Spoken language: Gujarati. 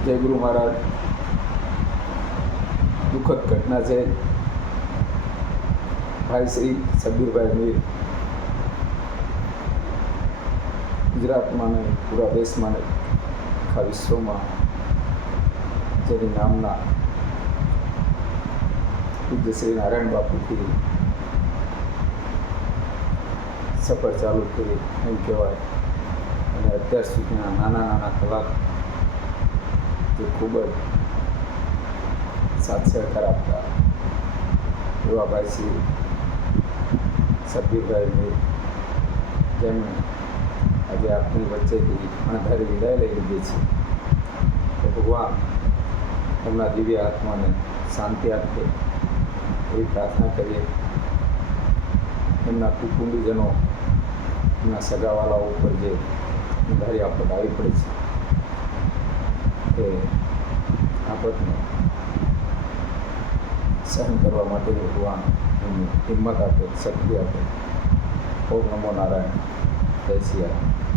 જય ગુરુ મહારાજ. દુઃખદ ઘટના છે. ભાઈ શ્રી સબીરભાઈ મીર. ગુજરાતમાં ને પૂરા દેશમાં ને આખા વિશ્વમાં જેની નામના પૂજ્ય શ્રી નારાયણ બાપુથી સફર ચાલુ કરી, એમ કહેવાય. અને અત્યાર સુધીના નાના નાના કલાક જે ખૂબ જ સાથ સહકાર આપતા એવા ભાઈ શ્રી સબીરભાઈ જેમ આજે આપણી વચ્ચેથી અણધારી વિદાય લઈ લીધી છે. તો ભગવાન એમના દિવ્ય આત્માને શાંતિ આપે એવી પ્રાર્થના કરીએ. એમના કુટુંબીજનો, એમના સગાવાલાઓ ઉપર જે અંધારી આફત આવી પડી છે. તે આફતને સહન કરવા માટે ભગવાન એમને હિંમત આપે, શક્તિ આપે ઓમ નમો નારાયણ જય સિયા.